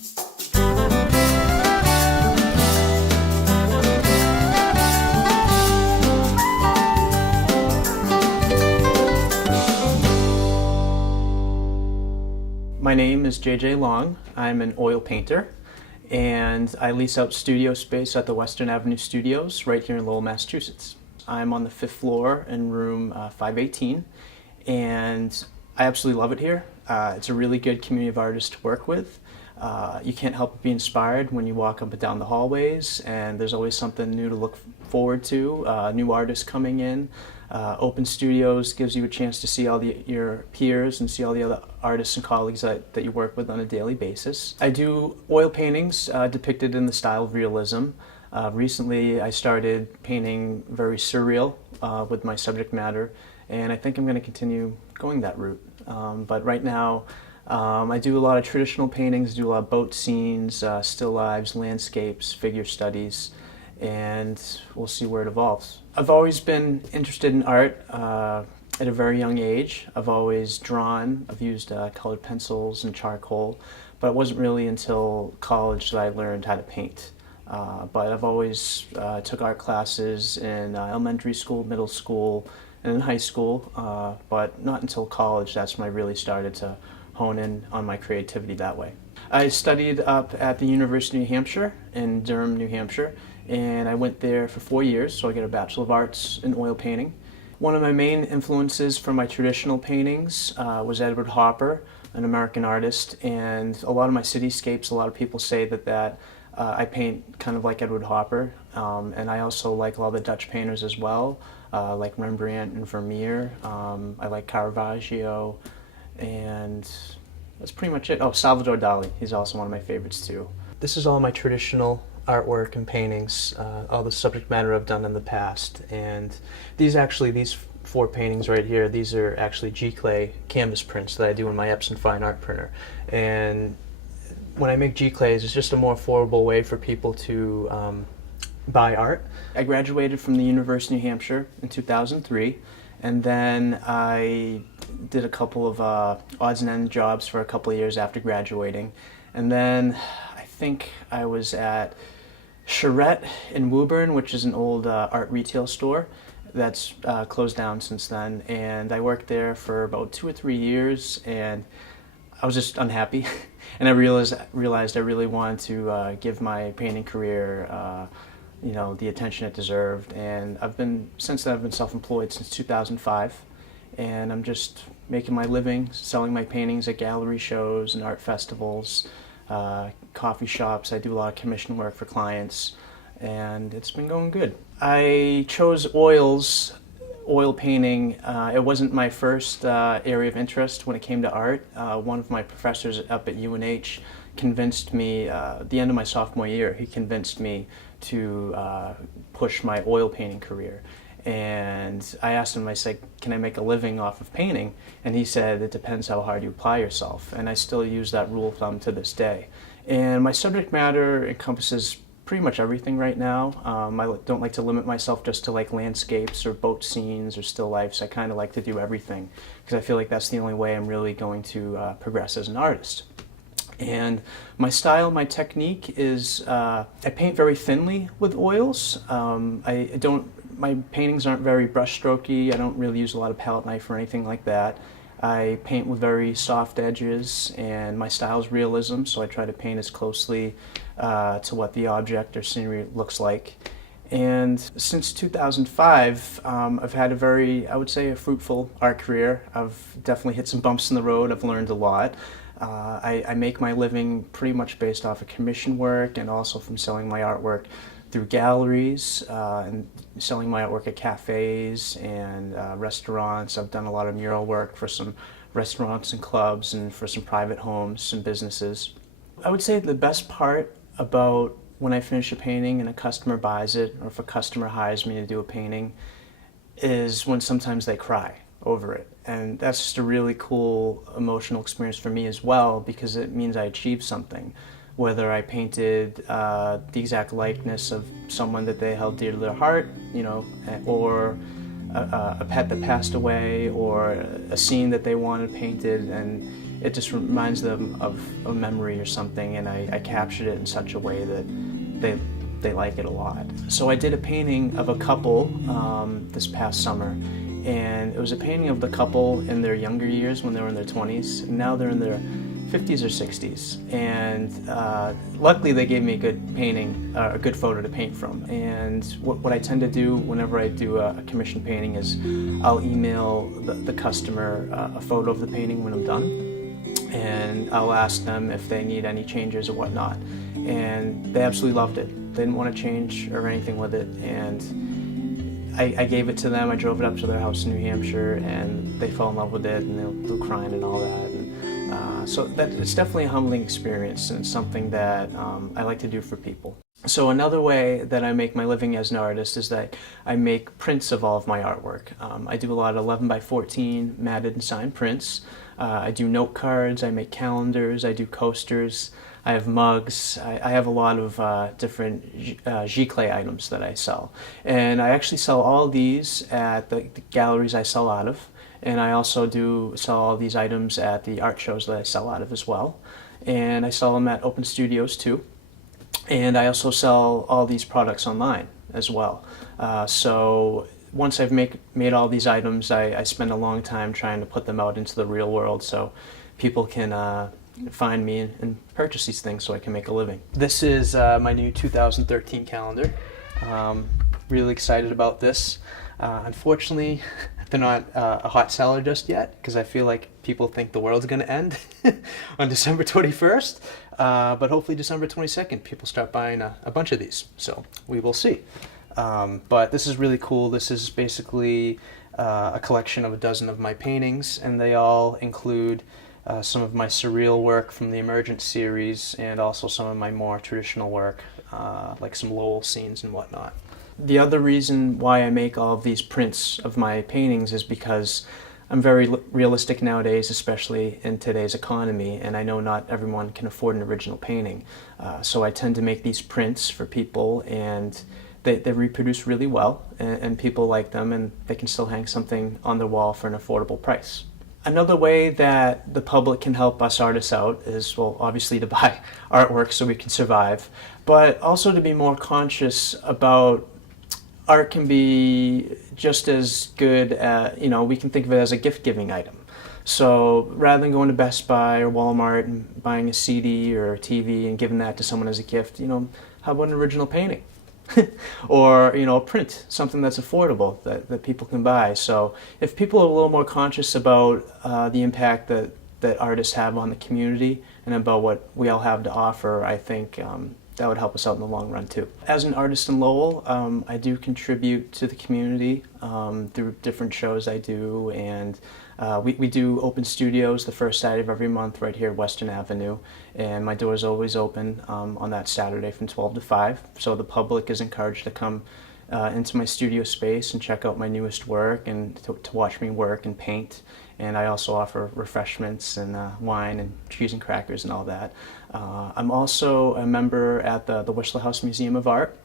My name is JJ Long. I'm an oil painter, and I lease out studio space at the Western Avenue Studios right here in Lowell, Massachusetts. I'm on the 5th floor in room 518, and I absolutely love it here. It's a really good community of artists to work with. You can't help but be inspired when you walk up and down the hallways, and there's always something new to look forward to, new artists coming in. Open studios gives you a chance to see all your peers and see all the other artists and colleagues that you work with on a daily basis. I do oil paintings depicted in the style of realism. Recently I started painting very surreal with my subject matter, and I think I'm going to continue going that route. But right now I do a lot of traditional paintings, do a lot of boat scenes, still lives, landscapes, figure studies, and we'll see where it evolves. I've always been interested in art at a very young age. I've always drawn. I've used colored pencils and charcoal, but it wasn't really until college that I learned how to paint. But I've always took art classes in elementary school, middle school, and in high school, but not until college that's when I really started to hone in on my creativity that way. I studied up at the University of New Hampshire in Durham, New Hampshire, and I went there for 4 years, so I got a Bachelor of Arts in oil painting. One of my main influences for my traditional paintings was Edward Hopper, an American artist, and a lot of my cityscapes, a lot of people say that I paint kind of like Edward Hopper, and I also like a lot of the Dutch painters as well, like Rembrandt and Vermeer. I like Caravaggio, and that's pretty much it. Oh, Salvador Dali, he's also one of my favorites too. This is all my traditional artwork and paintings, all the subject matter I've done in the past, and these 4 paintings right here, these are actually G-clay canvas prints that I do in my Epson fine art printer. And when I make G-clays, it's just a more affordable way for people to buy art. I graduated from the University of New Hampshire in 2003, and then I did a couple of odds and ends jobs for a couple of years after graduating, and then I think I was at Charette in Woburn, which is an old art retail store that's closed down since then, and I worked there for about 2 or 3 years, and I was just unhappy, and I realized I really wanted to give my painting career the attention it deserved, and since then I've been self-employed since 2005, and I'm just making my living selling my paintings at gallery shows and art festivals, coffee shops. I do a lot of commission work for clients, and it's been going good. I chose oil painting. It wasn't my first area of interest when it came to art. One of my professors up at UNH convinced me, at the end of my sophomore year, he convinced me to push my oil painting career. And I asked him, I said, can I make a living off of painting? And he said, it depends how hard you apply yourself. And I still use that rule of thumb to this day. And my subject matter encompasses pretty much everything right now. I don't like to limit myself just to like landscapes or boat scenes or still lifes. I kind of like to do everything because I feel like that's the only way I'm really going to progress as an artist. And my style, my technique is I paint very thinly with oils. My paintings aren't very brushstrokey. I don't really use a lot of palette knife or anything like that. I paint with very soft edges, and my style is realism, so I try to paint as closely to what the object or scenery looks like. And since 2005, I've had I would say, a fruitful art career. I've definitely hit some bumps in the road. I've learned a lot. I make my living pretty much based off of commission work and also from selling my artwork through galleries and selling my artwork at cafes and restaurants. I've done a lot of mural work for some restaurants and clubs and for some private homes and businesses. I would say the best part about when I finish a painting and a customer buys it, or if a customer hires me to do a painting, is when sometimes they cry over it. And that's just a really cool emotional experience for me as well, because it means I achieved something. Whether I painted the exact likeness of someone that they held dear to their heart, or a pet that passed away, or a scene that they wanted painted, and it just reminds them of a memory or something, and I captured it in such a way that they like it a lot. So I did a painting of a couple this past summer, and it was a painting of the couple in their younger years when they were in their 20s, and now they're in their 50s or 60s, and luckily they gave me a good painting, a good photo to paint from. And what I tend to do whenever I do a commission painting is I'll email the customer a photo of the painting when I'm done, and I'll ask them if they need any changes or whatnot. And they absolutely loved it. They didn't want to change or anything with it, and I gave it to them. I drove it up to their house in New Hampshire, and they fell in love with it, and they were crying and all that. And so it's definitely a humbling experience, and something that I like to do for people. So another way that I make my living as an artist is that I make prints of all of my artwork. I do a lot of 11 by 14 matted and signed prints. I do note cards, I make calendars, I do coasters, I have mugs, I have a lot of different giclée items that I sell. And I actually sell all these at the galleries I sell out of. And I also do sell all these items at the art shows that I sell out of as well. And I sell them at open studios too. And I also sell all these products online as well. So once I've made all these items, I spend a long time trying to put them out into the real world so people can find me and purchase these things so I can make a living. This is my new 2013 calendar. Really excited about this. Unfortunately, they're not a hot seller just yet, because I feel like people think the world's going to end on December 21st. But hopefully December 22nd, people start buying a bunch of these. So we will see. But this is really cool. This is basically a collection of a dozen of my paintings, and they all include some of my surreal work from the Emergent series, and also some of my more traditional work, like some Lowell scenes and whatnot. The other reason why I make all of these prints of my paintings is because I'm very realistic nowadays, especially in today's economy, and I know not everyone can afford an original painting. So I tend to make these prints for people, and they reproduce really well, and people like them, and they can still hang something on their wall for an affordable price. Another way that the public can help us artists out is, well, obviously to buy artwork so we can survive, but also to be more conscious about art can be just as good at, we can think of it as a gift-giving item. So rather than going to Best Buy or Walmart and buying a CD or a TV and giving that to someone as a gift, how about an original painting? Or, a print, something that's affordable that people can buy. So if people are a little more conscious about the impact that artists have on the community and about what we all have to offer, I think that would help us out in the long run too. As an artist in Lowell, I do contribute to the community through different shows I do, and we do open studios the first Saturday of every month right here at Western Avenue, and my door is always open on that Saturday from 12 to 5, so the public is encouraged to come into my studio space and check out my newest work and to watch me work and paint. And I also offer refreshments and wine and cheese and crackers and all that. I'm also a member at the Whistler House Museum of Art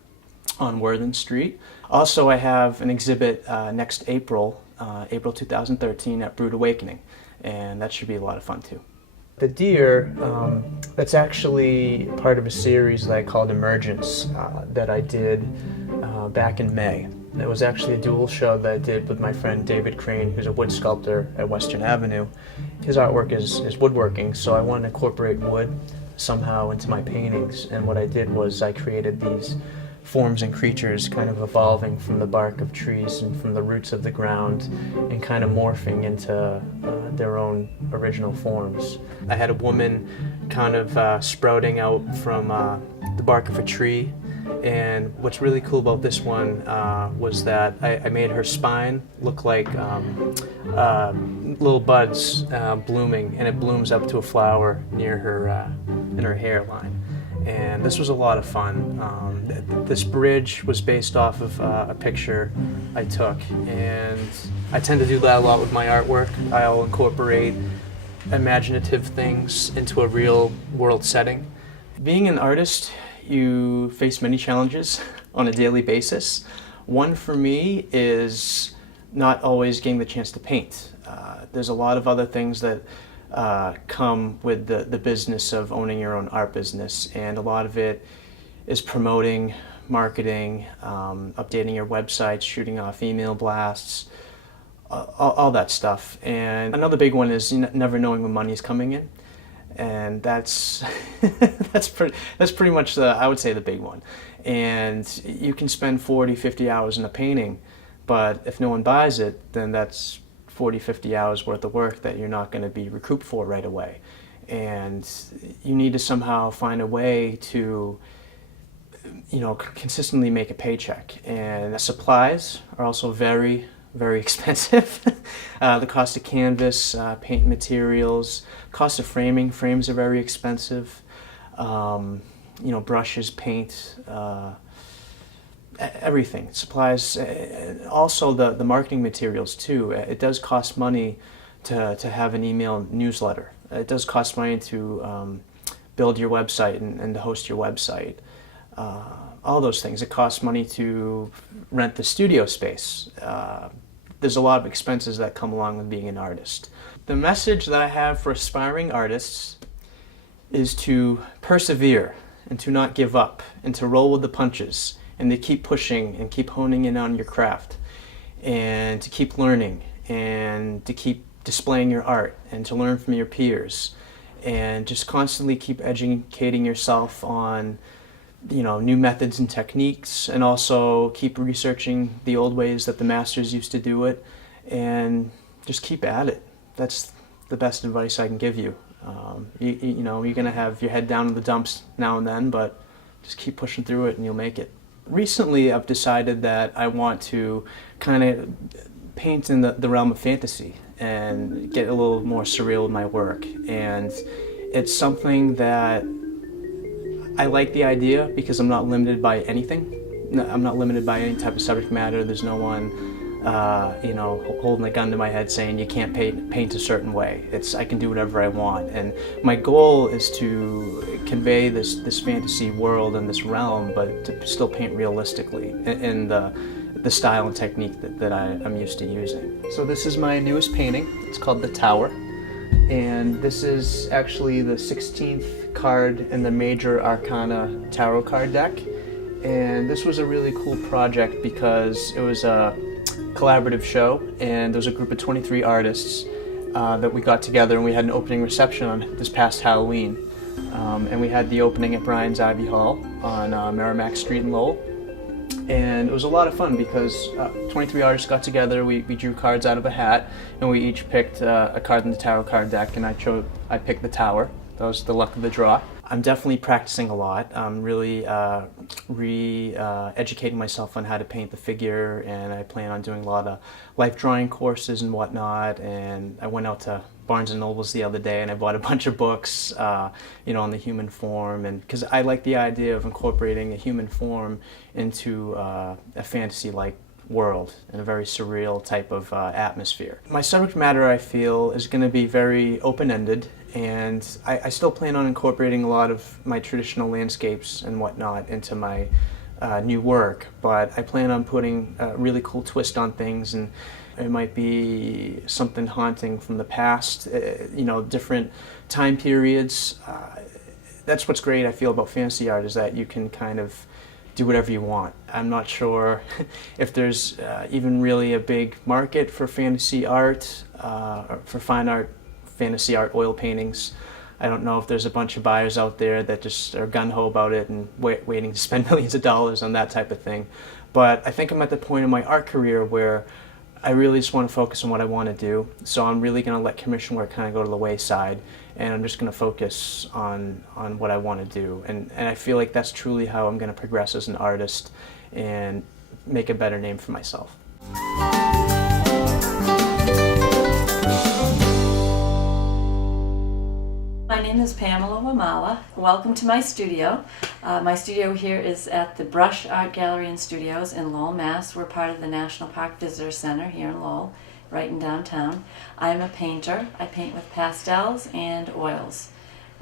on Worthen Street. Also, I have an exhibit next April 2013 at Brood Awakening, and that should be a lot of fun too. The deer, that's actually part of a series that I called Emergence that I did back in May. It was actually a dual show that I did with my friend David Crane, who's a wood sculptor at Western Avenue. His artwork is woodworking, so I wanted to incorporate wood somehow into my paintings, and what I did was I created these forms and creatures kind of evolving from the bark of trees and from the roots of the ground and kind of morphing into their own original forms. I had a woman kind of sprouting out from the bark of a tree, and what's really cool about this one was that I made her spine look like little buds blooming, and it blooms up to a flower near her in her hairline. And this was a lot of fun. This bridge was based off of a picture I took, and I tend to do that a lot with my artwork. I'll incorporate imaginative things into a real world setting. Being an artist, you face many challenges on a daily basis. One for me is not always getting the chance to paint. There's a lot of other things that come with the business of owning your own art business, and a lot of it is promoting, marketing, updating your website, shooting off email blasts, all that stuff. And another big one is never knowing when money is coming in, and that's that's pretty much I would say the big one. And you can spend 40, 50 hours in a painting, but if no one buys it, then that's 40, 50 hours worth of work that you're not going to be recouped for right away. And you need to somehow find a way to consistently make a paycheck. And supplies are also very, very expensive. The cost of canvas, paint materials, cost of framing. Frames are very expensive. Brushes, paint, everything. Supplies, also the marketing materials too. It does cost money to have an email newsletter. It does cost money to build your website and to host your website. All those things. It costs money to rent the studio space. There's a lot of expenses that come along with being an artist. The message that I have for aspiring artists is to persevere and to not give up and to roll with the punches and to keep pushing and keep honing in on your craft and to keep learning and to keep displaying your art and to learn from your peers and just constantly keep educating yourself on new methods and techniques, and also keep researching the old ways that the masters used to do it, and just keep at it. That's the best advice I can give you. You're going to have your head down in the dumps now and then, but just keep pushing through it and you'll make it. Recently, I've decided that I want to kind of paint in the realm of fantasy and get a little more surreal with my work. And it's something that I like the idea because I'm not limited by anything. I'm not limited by any type of subject matter. There's no one, holding a gun to my head saying you can't paint a certain way. I can do whatever I want. And my goal is to convey this fantasy world and this realm, but to still paint realistically in the style and technique that I'm used to using. So this is my newest painting. It's called The Tower. And this is actually the 16th card in the Major Arcana Tarot card deck. And this was a really cool project because it was a collaborative show, and there was a group of 23 artists that we got together, and we had an opening reception on this past Halloween. And we had the opening at Brian's Ivy Hall on Merrimack Street in Lowell. And it was a lot of fun because 23 artists got together, we drew cards out of a hat, and we each picked a card in the tarot card deck, and I picked the Tower. That was the luck of the draw. I'm definitely practicing a lot. I'm really educating myself on how to paint the figure, and I plan on doing a lot of life drawing courses and whatnot. And I went out to Barnes and Noble's the other day and I bought a bunch of books, on the human form, and because I like the idea of incorporating a human form into a fantasy-like world in a very surreal type of atmosphere. My subject matter, I feel, is going to be very open-ended, and I still plan on incorporating a lot of my traditional landscapes and whatnot into my new work, but I plan on putting a really cool twist on things, and it might be something haunting from the past, different time periods. That's what's great, I feel, about fantasy art, is that you can kind of do whatever you want. I'm not sure if there's even really a big market for fantasy art, or for fine art, fantasy art oil paintings. I don't know if there's a bunch of buyers out there that just are gung-ho about it and waiting to spend millions of dollars on that type of thing. But I think I'm at the point in my art career where I really just want to focus on what I want to do. So I'm really going to let commission work kind of go to the wayside, and I'm just going to focus on what I want to do. And I feel like that's truly how I'm going to progress as an artist and make a better name for myself. My name is Pamela Wamala. Welcome to my studio. My studio here is at the Brush Art Gallery and Studios in Lowell, Mass. We're part of the National Park Visitor Center here in Lowell, right in downtown. I'm a painter. I paint with pastels and oils.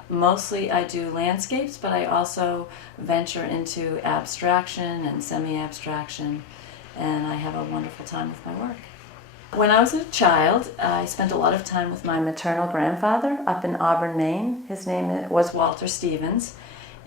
Mostly I do landscapes, but I also venture into abstraction and semi-abstraction, and I have a wonderful time with my work. When I was a child, I spent a lot of time with my maternal grandfather up in Auburn, Maine. His name was Walter Stevens.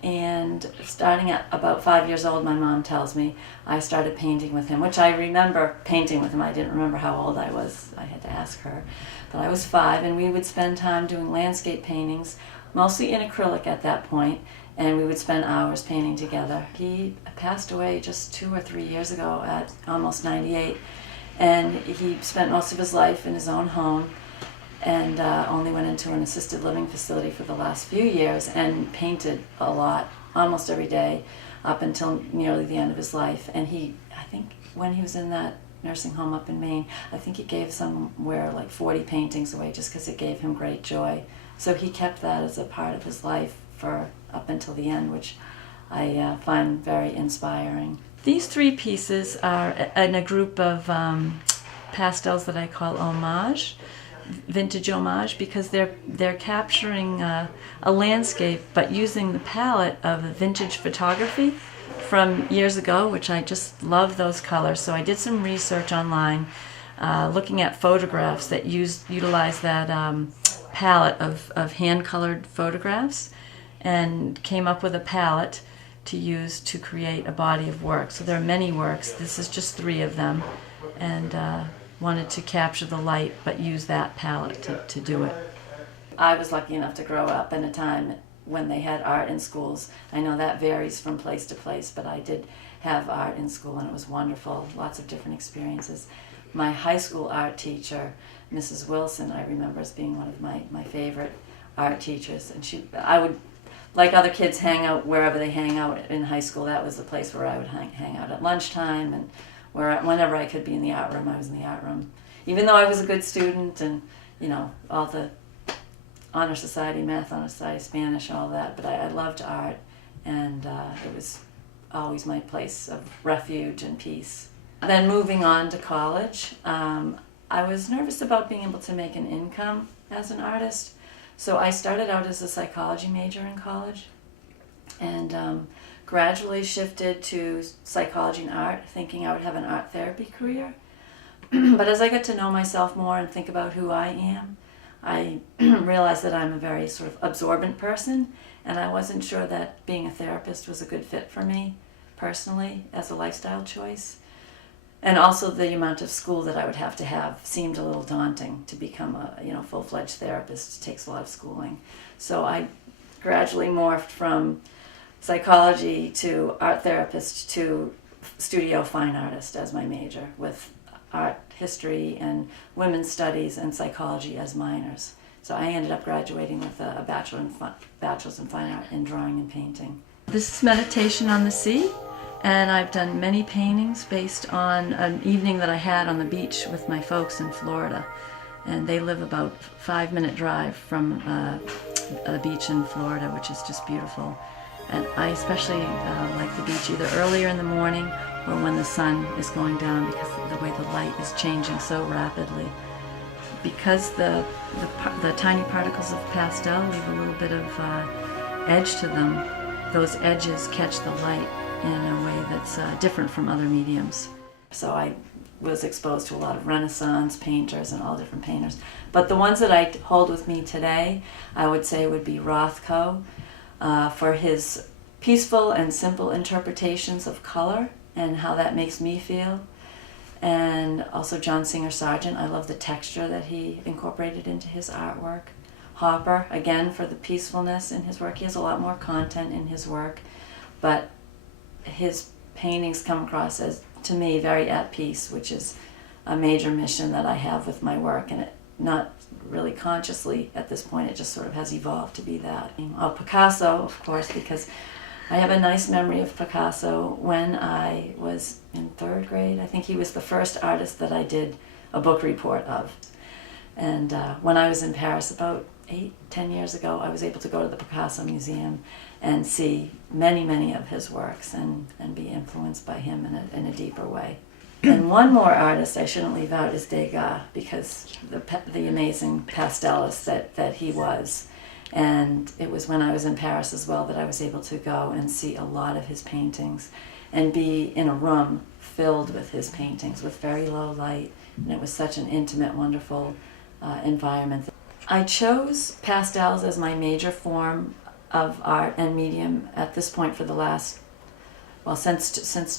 And starting at about 5 years old, my mom tells me, I started painting with him, which I remember painting with him. I didn't remember how old I was. I had to ask her. But I was 5, and we would spend time doing landscape paintings, mostly in acrylic at that point, and we would spend hours painting together. He passed away just 2 or 3 years ago at almost 98. And he spent most of his life in his own home and only went into an assisted living facility for the last few years and painted a lot, almost every day, up until nearly the end of his life. And I think when he was in that nursing home up in Maine, I think he gave somewhere like 40 paintings away just because it gave him great joy. So he kept that as a part of his life for up until the end, which I find very inspiring. These 3 pieces are in a group of pastels that I call homage, vintage homage, because they're capturing a landscape but using the palette of vintage photography from years ago, which I just love those colors. So I did some research online looking at photographs that utilize that palette of hand-colored photographs and came up with a palette to use to create a body of work. So there are many works. This is just 3 of them, and wanted to capture the light but use that palette to do it. I was lucky enough to grow up in a time when they had art in schools. I know that varies from place to place, but I did have art in school and it was wonderful. Lots of different experiences. My high school art teacher, Mrs. Wilson, I remember as being one of my favorite art teachers, and I would, like other kids, hang out wherever they hang out in high school. That was the place where I would hang out at lunchtime, and whenever I could be in the art room, I was in the art room. Even though I was a good student and, all the honor society, math, honor society, Spanish, all that, but I loved art, and it was always my place of refuge and peace. Then moving on to college, I was nervous about being able to make an income as an artist. So I started out as a psychology major in college and gradually shifted to psychology and art, thinking I would have an art therapy career. But as I got to know myself more and think about who I am, I realized that I'm a very sort of absorbent person, and I wasn't sure that being a therapist was a good fit for me personally as a lifestyle choice. And also the amount of school that I would have to have seemed a little daunting to become a full-fledged therapist. It takes a lot of schooling. So I gradually morphed from psychology to art therapist to studio fine artist as my major, with art history and women's studies and psychology as minors. So I ended up graduating with a bachelor's in fine art in drawing and painting. This is Meditation on the Sea. And I've done many paintings based on an evening that I had on the beach with my folks in Florida. And they live about a 5-minute drive from a beach in Florida, which is just beautiful. And I especially like the beach either earlier in the morning or when the sun is going down, because the way the light is changing so rapidly. Because the tiny particles of pastel leave a little bit of edge to them, those edges catch the light in a way that's different from other mediums. So I was exposed to a lot of Renaissance painters and all different painters. But the ones that I hold with me today, I would say would be Rothko for his peaceful and simple interpretations of color and how that makes me feel. And also John Singer Sargent. I love the texture that he incorporated into his artwork. Hopper, again, for the peacefulness in his work. He has a lot more content in his work, but his paintings come across as, to me, very at peace, which is a major mission that I have with my work, and it not really consciously at this point, it just sort of has evolved to be that. Picasso, of course, because I have a nice memory of Picasso when I was in 3rd grade. I think he was the first artist that I did a book report of. And when I was in Paris about 8-10 years ago, I was able to go to the Picasso Museum and see many of his works and be influenced by him in a deeper way. And one more artist I shouldn't leave out is Degas, because the amazing pastelist that he was. And it was when I was in Paris as well that I was able to go and see a lot of his paintings and be in a room filled with his paintings with very low light and it was such an intimate, wonderful environment. I chose pastels as my major form of art and medium at this point for the last, well, since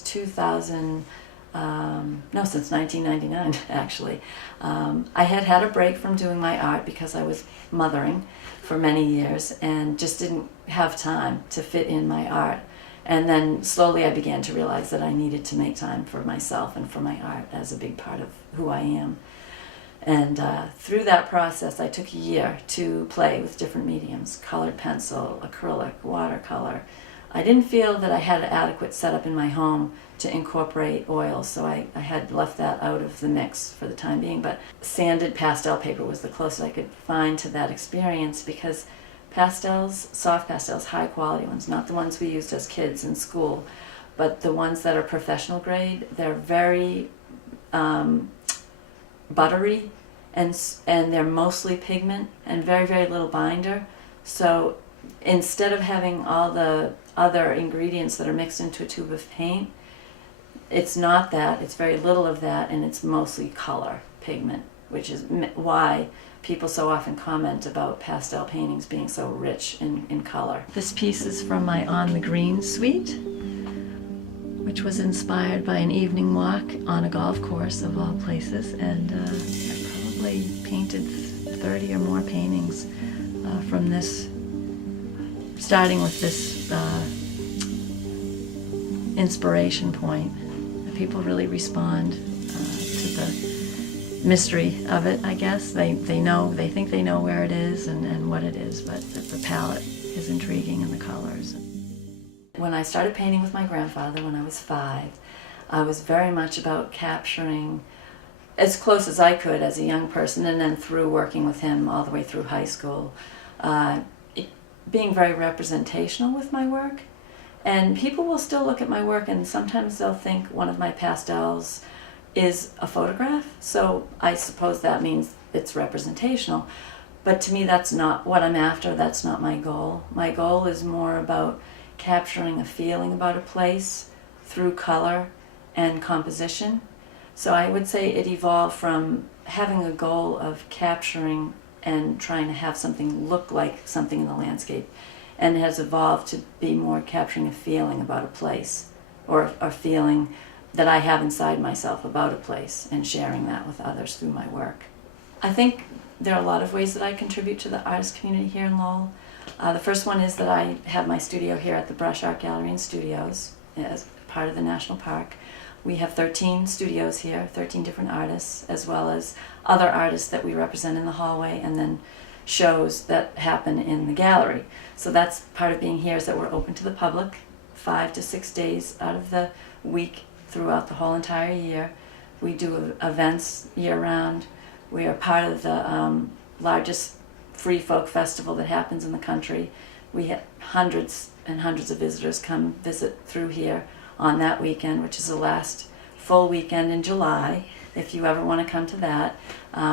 2000, no, since 1999 actually. I had a break from doing my art because I was mothering for many years and just didn't have time to fit in my art. And then slowly I began to realize that I needed to make time for myself and for my art as a big part of who I am. And through that process, I took a year to play with different mediums: colored pencil, acrylic, watercolor. I didn't feel that I had an adequate setup in my home to incorporate oils, so I had left that out of the mix for the time being. But sanded pastel paper was the closest I could find to that experience, because pastels, soft pastels, high quality ones, not the ones we used as kids in school, but the ones that are professional grade, they're very buttery, and they're mostly pigment and very, very little binder. So instead of having all the other ingredients that are mixed into a tube of paint, it's not that, it's very little of that, and it's mostly color, pigment, which is why people so often comment about pastel paintings being so rich in color. This piece is from my On the Green suite, which was inspired by an evening walk on a golf course of all places, and I probably painted 30 or more paintings from this, starting with this inspiration point. People really respond to the mystery of it, I guess. They think they know where it is and what it is, but the palette is intriguing and the colors. When I started painting with my grandfather when I was 5, I was very much about capturing as close as I could as a young person, and then through working with him all the way through high school, being very representational with my work. And people will still look at my work and sometimes they'll think one of my pastels is a photograph, so I suppose that means it's representational. But to me, that's not what I'm after, that's not my goal. My goal is more about capturing a feeling about a place through color and composition. So I would say it evolved from having a goal of capturing and trying to have something look like something in the landscape, and has evolved to be more capturing a feeling about a place, or a feeling that I have inside myself about a place, and sharing that with others through my work. I think there are a lot of ways that I contribute to the artist community here in Lowell. The first one is that I have my studio here at the Brush Art Gallery and Studios as part of the National Park. We have 13 studios here, 13 different artists, as well as other artists that we represent in the hallway, and then shows that happen in the gallery. So that's part of being here, is that we're open to the public 5 to 6 days out of the week throughout the whole entire year. We do events year-round. We are part of the largest free folk festival that happens in the country. We have hundreds and hundreds of visitors come visit through here on that weekend, which is the last full weekend in July, if you ever want to come to that.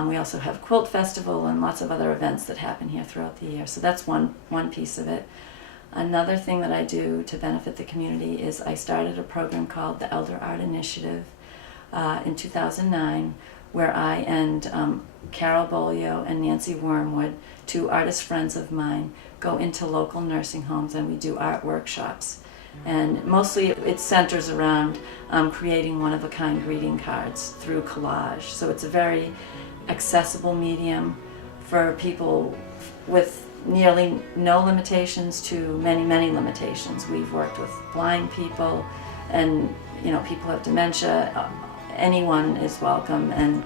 We also have Quilt Festival and lots of other events that happen here throughout the year. So that's one piece of it. Another thing that I do to benefit the community is I started a program called the Elder Art Initiative in 2009, where I and Carol Bolio and Nancy Wormwood, 2 artist friends of mine, go into local nursing homes and we do art workshops. And mostly it centers around creating one-of-a-kind greeting cards through collage. So it's a very accessible medium for people with nearly no limitations to many, many limitations. We've worked with blind people, and people have dementia. Anyone is welcome, and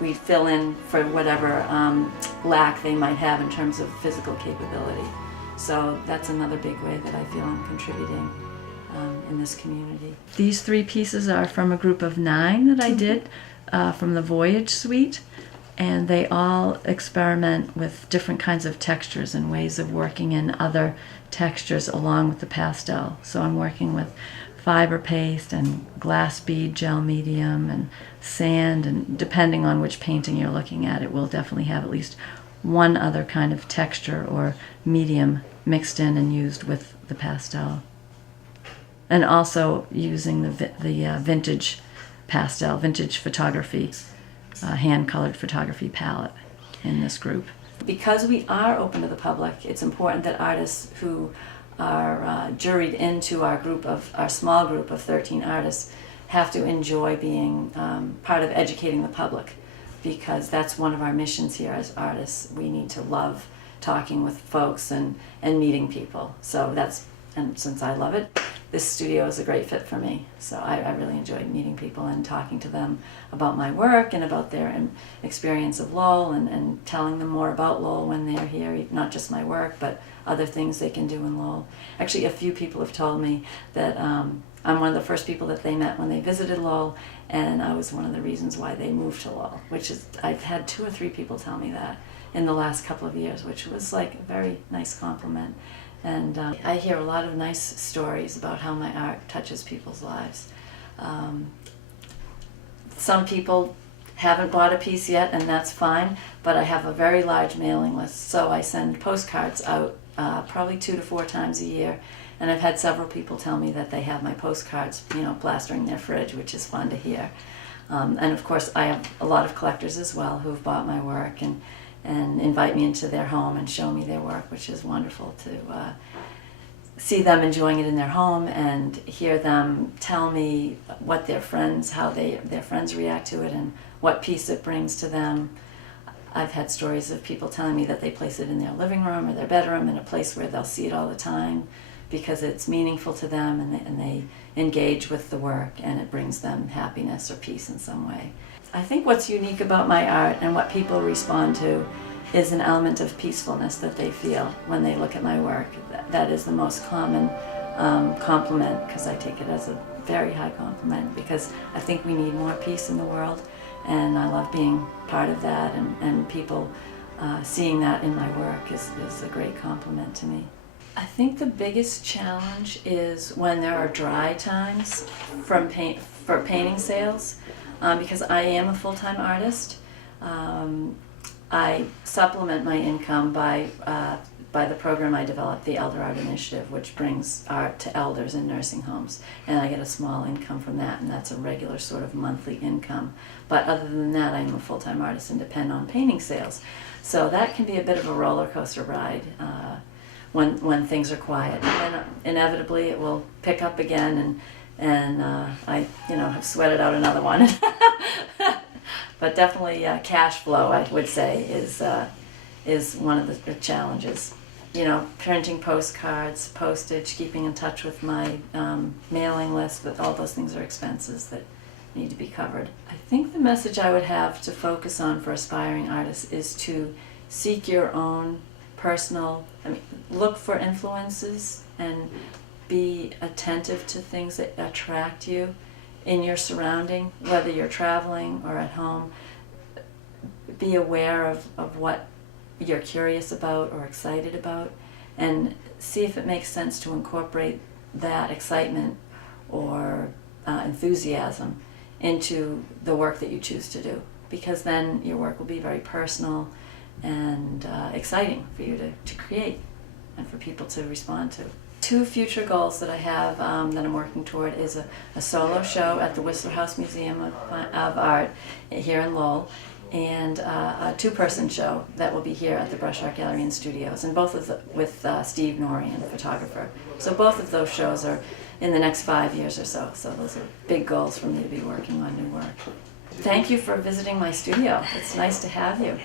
we fill in for whatever lack they might have in terms of physical capability. So that's another big way that I feel I'm contributing in this community. These 3 pieces are from a group of 9 that I did from the Voyage Suite, and they all experiment with different kinds of textures and ways of working in other textures along with the pastel. So I'm working with fiber paste and glass bead gel medium and sand, and depending on which painting you're looking at, it will definitely have at least one other kind of texture or medium mixed in and used with the pastel. And also using the vintage pastel, vintage photography hand-colored photography palette in this group. Because we are open to the public, it's important that artists who are juried into our small group of 13 artists have to enjoy being part of educating the public, because that's one of our missions here as artists. We need to love talking with folks and meeting people. And since I love it, this studio is a great fit for me. So I really enjoyed meeting people and talking to them about my work and about their experience of Lowell, and telling them more about Lowell when they're here, not just my work, but other things they can do in Lowell. Actually, a few people have told me that I'm one of the first people that they met when they visited Lowell, and I was one of the reasons why they moved to Lowell, I've had 2 or 3 people tell me that in the last couple of years, which was like a very nice compliment. And I hear a lot of nice stories about how my art touches people's lives. Some people haven't bought a piece yet, and that's fine, but I have a very large mailing list, so I send postcards out probably 2 to 4 times a year, and I've had several people tell me that they have my postcards, plastering their fridge, which is fun to hear. And of course, I have a lot of collectors as well who've bought my work and invite me into their home and show me their work, which is wonderful to see them enjoying it in their home and hear them tell me what how their friends react to it and what peace it brings to them. I've had stories of people telling me that they place it in their living room or their bedroom, in a place where they'll see it all the time because it's meaningful to them, and they engage with the work and it brings them happiness or peace in some way. I think what's unique about my art and what people respond to is an element of peacefulness that they feel when they look at my work. That is the most common compliment, because I take it as a very high compliment, because I think we need more peace in the world, and I love being part of that, and people seeing that in my work is a great compliment to me. I think the biggest challenge is when there are dry times for painting sales. Because I am a full-time artist, I supplement my income by the program I developed, the Elder Art Initiative, which brings art to elders in nursing homes, and I get a small income from that, and that's a regular sort of monthly income. But other than that, I'm a full-time artist and depend on painting sales. So that can be a bit of a roller coaster ride when things are quiet, and then inevitably it will pick up again, and I have sweated out another one. But definitely cash flow, I would say, is one of the challenges. Printing postcards, postage, keeping in touch with my mailing list, but all those things are expenses that need to be covered. I think the message I would have to focus on for aspiring artists is to seek your own look for influences and be attentive to things that attract you in your surrounding, whether you're traveling or at home. Be aware of what you're curious about or excited about, and see if it makes sense to incorporate that excitement or enthusiasm into the work that you choose to do, because then your work will be very personal and exciting for you to create and for people to respond to. 2 future goals that I have that I'm working toward is a solo show at the Whistler House Museum of Art here in Lowell, and a 2-person show that will be here at the Brush Art Gallery and Studios, and both with Steve Norian, a photographer. So both of those shows are in the next 5 years or so. So those are big goals for me to be working on new work. Thank you for visiting my studio. It's nice to have you.